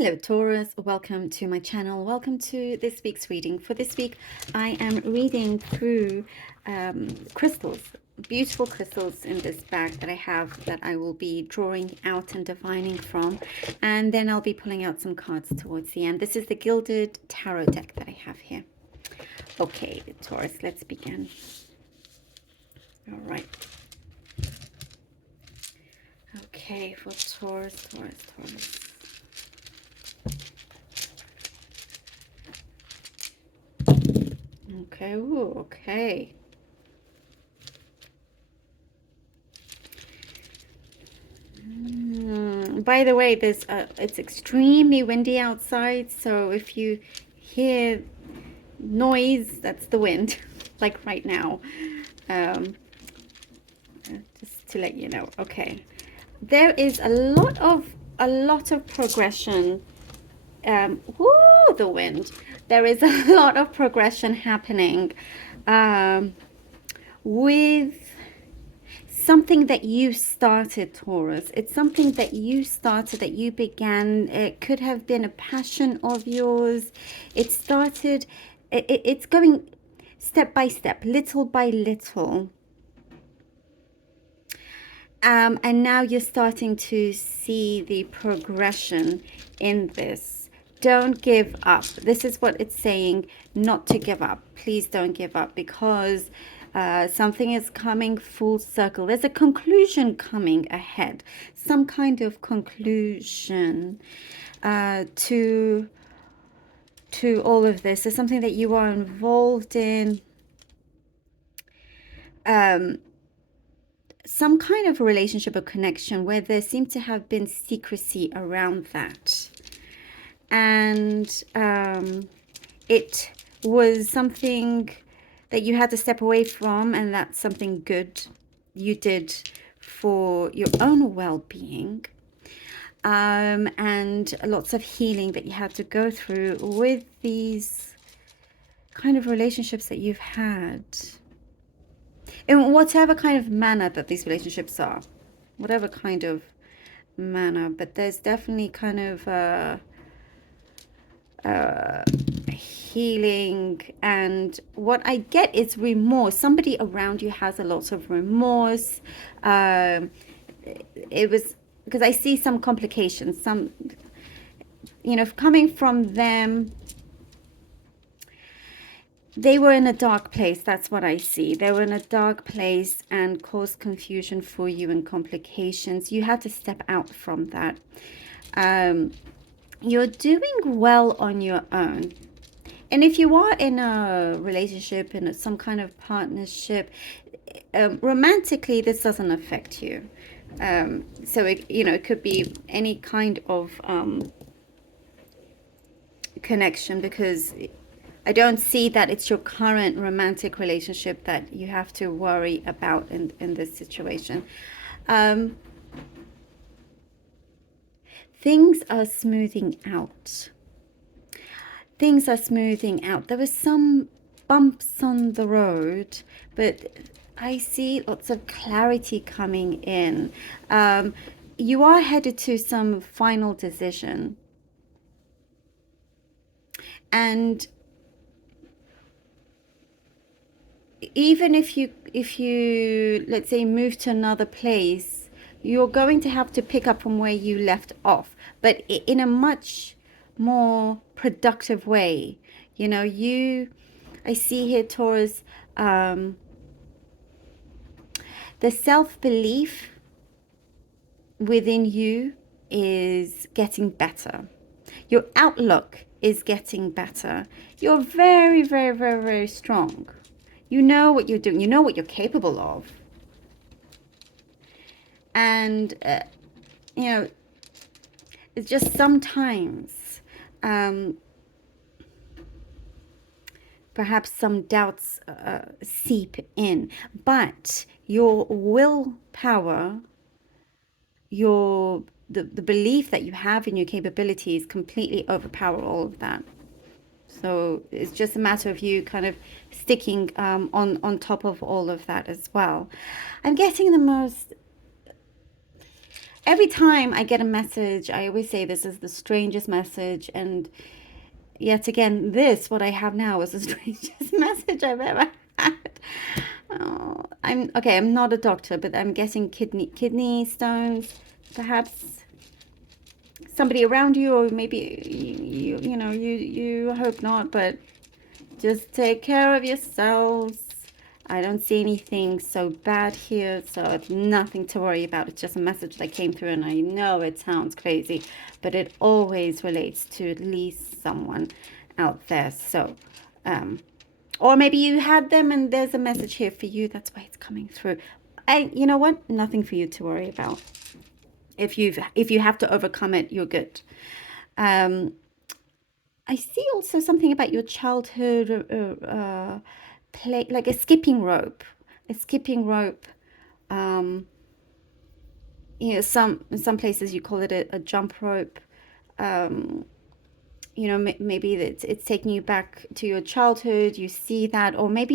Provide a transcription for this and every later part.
Hello Taurus, welcome to my channel. Welcome to this week's reading. For this week I am reading through crystals, beautiful crystals in this bag that I have that I will be drawing out and divining from, and then I'll be pulling out some cards towards the end. This is the Gilded Tarot deck that I have here. Okay Taurus, let's begin. All right. Okay, for Taurus. Okay, ooh, okay. By the way, it's extremely windy outside, so if you hear noise, that's the wind, like right now. Just to let you know. Okay, there is a lot of progression. Woo, the wind. There is a lot of progression happening with something that you started, Taurus. It's something that you started, that you began. It could have been a passion of yours. It started, it's going step by step, little by little. And now you're starting to see the progression in this. Don't give up. This is what it's saying, not to give up. Please don't give up, because something is coming full circle. There's a conclusion coming ahead, some kind of conclusion to all of this. There's something that you are involved in. Some kind of a relationship or connection where there seemed to have been secrecy around that. And it was something that you had to step away from, and that's something good you did for your own well-being. And lots of healing that you had to go through with these kind of relationships that you've had. In whatever kind of manner that these relationships are, whatever kind of manner, but there's definitely kind of healing. And what I get is remorse. Somebody around you has a lot of remorse. It was because I see some complications, some, you know, coming from them. They were in a dark place. That's what I see. They were in a dark place and caused confusion for you and complications. You had to step out from that. You're doing well on your own. And if you are in a relationship, in some kind of partnership, romantically, this doesn't affect you. So, it could be any kind of connection, because I don't see that it's your current romantic relationship that you have to worry about in this situation. Things are smoothing out. Things are smoothing out. There were some bumps on the road, but I see lots of clarity coming in. You are headed to some final decision. And even if you let's say move to another place, you're going to have to pick up from where you left off, but in a much more productive way. You know, I see here, Taurus, the self-belief within you is getting better. Your outlook is getting better. You're very, very, very, very strong. You know what you're doing. You know what you're capable of. And, it's just sometimes perhaps some doubts seep in. But your willpower, the belief that you have in your capabilities completely overpower all of that. So it's just a matter of you kind of sticking on top of all of that as well. I'm getting the most... every time I get a message, I always say this is the strangest message. And yet again, this, what I have now, is the strangest message I've ever had. Oh, I'm okay. I'm not a doctor, but I'm guessing kidney stones, perhaps somebody around you, or maybe you hope not, but just take care of yourselves. I don't see anything so bad here, so it's nothing to worry about. It's just a message that came through, and I know it sounds crazy, but it always relates to at least someone out there. So, or maybe you had them and there's a message here for you. That's why it's coming through. You know what? Nothing for you to worry about. If you have to overcome it, you're good. Um, I see also something about your childhood play, like a skipping rope, a skipping rope. Um, in some places you call it a jump rope. Um, maybe it's taking you back to your childhood. You see that, or maybe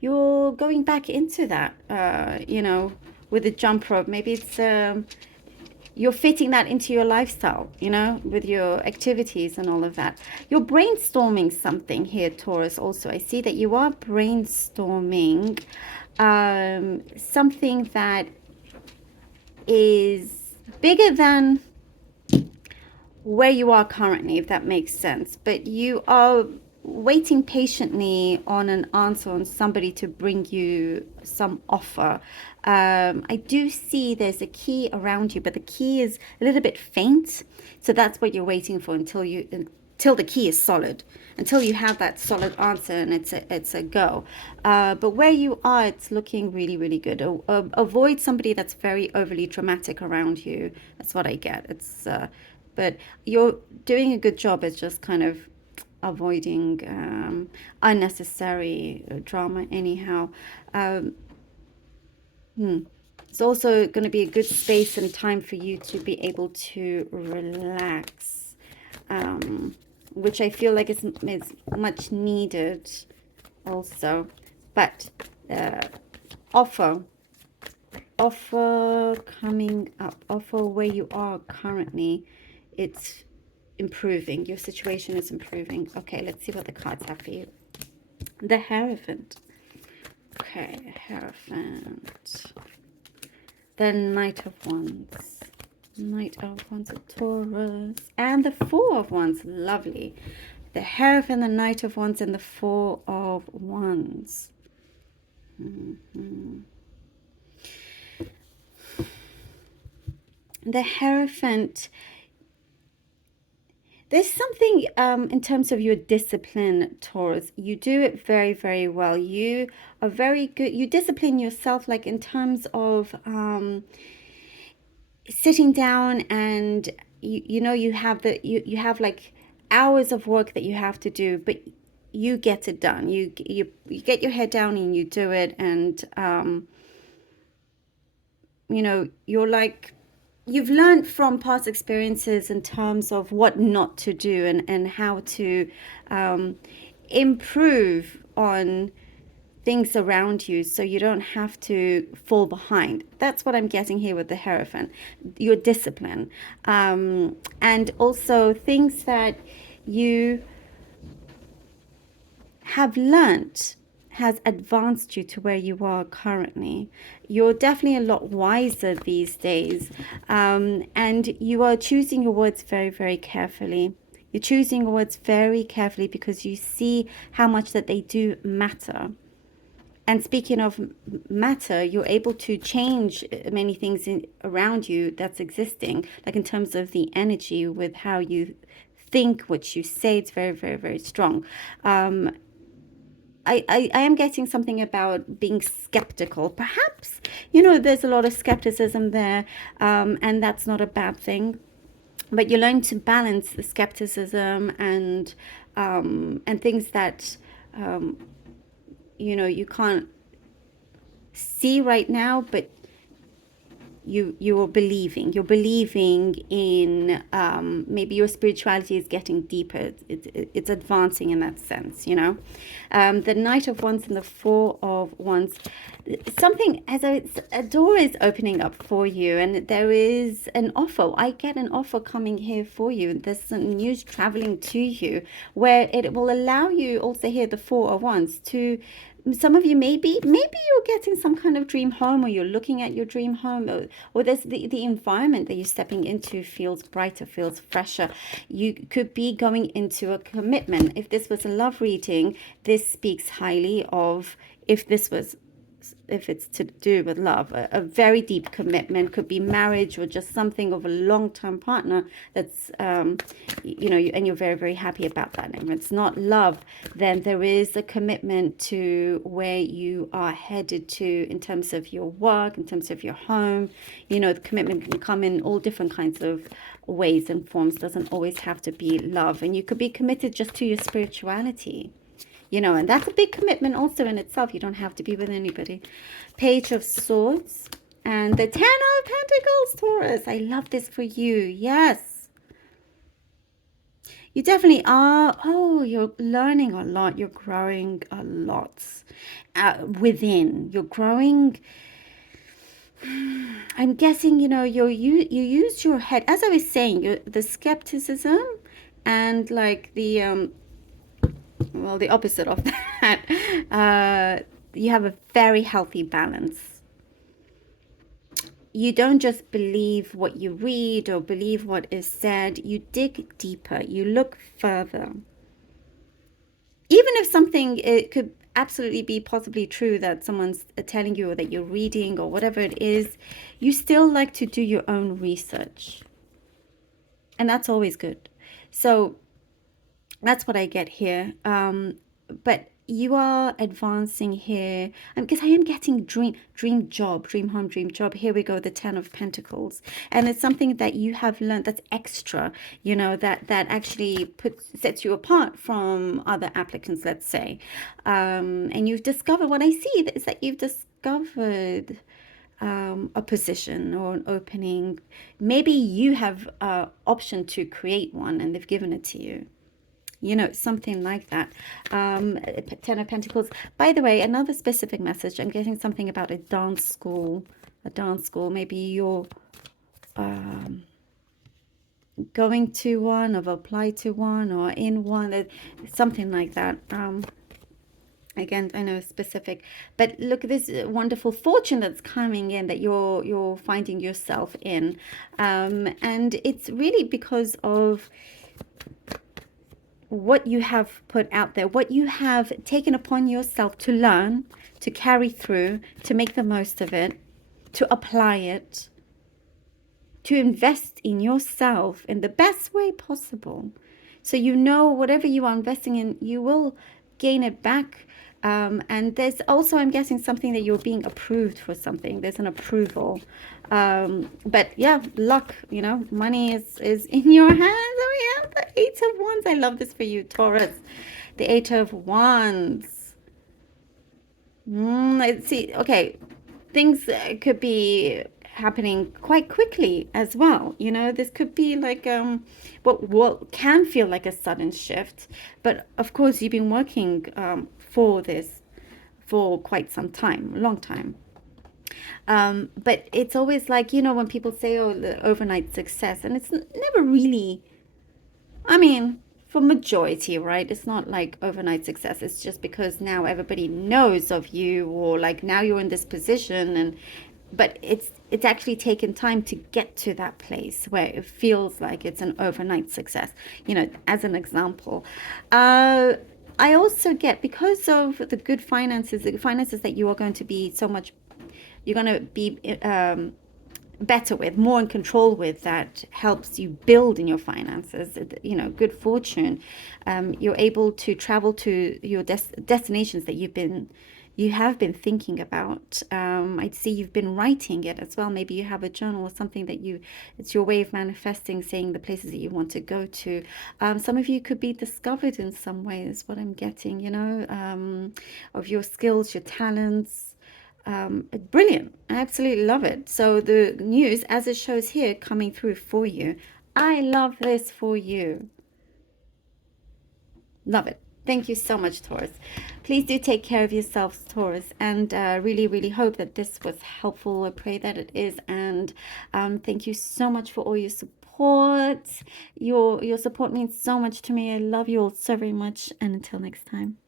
you're going back into that. With a jump rope. Maybe it's you're fitting that into your lifestyle, with your activities and all of that. You're brainstorming something here, Taurus, also. I see that you are brainstorming something that is bigger than where you are currently, if that makes sense. But you are waiting patiently on an answer, on somebody to bring you some offer. I do see there's a key around you, but the key is a little bit faint. So that's what you're waiting for until the key is solid, until you have that solid answer and it's a go. But where you are, it's looking really, really good. Avoid somebody that's very overly dramatic around you. That's what I get. But you're doing a good job. It's just kind of avoiding unnecessary drama anyhow. Um, It's also going to be a good space and time for you to be able to relax, which I feel like is much needed also. But offer coming up, offer where you are currently, it's improving. Your situation is improving. Okay, let's see what the cards have for you. The Hierophant. Okay, Hierophant. The Knight of Wands. Knight of Wands, a Taurus. And the Four of Wands. Lovely. The Hierophant, the Knight of Wands, and the Four of Wands. The Hierophant. There's something in terms of your discipline, Taurus. You do it very, very well. You are very good. You discipline yourself, like in terms of sitting down, and you have you have like hours of work that you have to do, but you get it done. You get your head down and you do it, and you're like, you've learned from past experiences in terms of what not to do, and how to improve on things around you so you don't have to fall behind. That's what I'm getting here with the Hierophant. Your discipline. And also things that you have learnt has advanced you to where you are currently. You're definitely a lot wiser these days, and you are choosing your words very, very carefully. You're choosing your words very carefully because you see how much that they do matter. And speaking of matter, you're able to change many things around you that's existing, like in terms of the energy with how you think, what you say. It's very, very, very strong. I am getting something about being skeptical. Perhaps, there's a lot of skepticism there, and that's not a bad thing. But you learn to balance the skepticism and things that you can't see right now, but you're believing in, maybe your spirituality is getting deeper, it's advancing in that sense, you know. The Knight of Wands and the Four of Wands, something as a door is opening up for you, and there is an offer. I get an offer coming here for you. There's some news traveling to you where it will allow you, also here the Four of Wands, to, some of you, maybe you're getting some kind of dream home, or you're looking at your dream home, or there's the environment that you're stepping into feels brighter, feels fresher. You could be going into a commitment. If this was a love reading, this speaks highly of, if it's to do with love, a very deep commitment, could be marriage or just something of a long-term partner that's, you know, and you're very, very happy about that. And if it's not love, then there is a commitment to where you are headed to in terms of your work, in terms of your home. You know, the commitment can come in all different kinds of ways and forms, doesn't always have to be love. And you could be committed just to your spirituality. You know, and that's a big commitment also in itself. You don't have to be with anybody. Page of Swords and the Ten of Pentacles, Taurus. I love this for you. Yes. You definitely are. Oh, you're learning a lot. You're growing a lot within. You're growing. I'm guessing, you know, you use your head. As I was saying, the skepticism and like the well, the opposite of that, you have a very healthy balance. You don't just believe what you read or believe what is said. You dig deeper. You look further. Even if something, it could absolutely be possibly true that someone's telling you, or that you're reading, or whatever it is, you still like to do your own research. And that's always good. So that's what I get here. But you are advancing here, because I am getting dream job, dream home, dream job. Here we go, the Ten of Pentacles, and it's something that you have learned that's extra, you know, that actually sets you apart from other applicants, let's say. And you've discovered, what I see is that you've discovered a position or an opening. Maybe you have option to create one and they've given it to you. You know, something like that. Ten of Pentacles. By the way, another specific message. I'm getting something about a dance school. A dance school. Maybe you're going to one, or applied to one, or in one. Something like that. Again, I know specific, but look at this wonderful fortune that's coming in, that you're finding yourself in, and it's really because of what you have put out there, what you have taken upon yourself to learn, to carry through, to make the most of it, to apply it, to invest in yourself in the best way possible. So you know, whatever you are investing in, you will gain it back. And there's also, I'm guessing, something that you're being approved for something. There's an approval. But yeah, luck, you know, money is in your hands. And we have the Eight of Wands. I love this for you, Taurus. The Eight of Wands. Let's see. Okay, things could be happening quite quickly as well. You know, this could be like what can feel like a sudden shift, but of course you've been working for this for quite some time, a long time. But it's always like, you know, when people say, oh, the overnight success, and it's never really, I mean, for majority, right? It's not like overnight success. It's just because now everybody knows of you, or like now you're in this position, and but it's actually taken time to get to that place where it feels like it's an overnight success, you know, as an example. I also get, because of the good finances, the finances that you are going to be so much, you're going to be better with, more in control with, that helps you build in your finances, you know, good fortune. You're able to travel to your destinations that you have been thinking about. I see you've been writing it as well. Maybe you have a journal or something that it's your way of manifesting, saying the places that you want to go to. Some of you could be discovered in some way, is what I'm getting, you know, of your skills, your talents. brilliant. I absolutely love it. So the news, as it shows here, coming through for you. I love this for you. Love it. Thank you so much, Taurus. Please do take care of yourselves, Taurus, and really, really hope that this was helpful. I pray that it is, and thank you so much for all your support. Your support means so much to me. I love you all so very much, and until next time.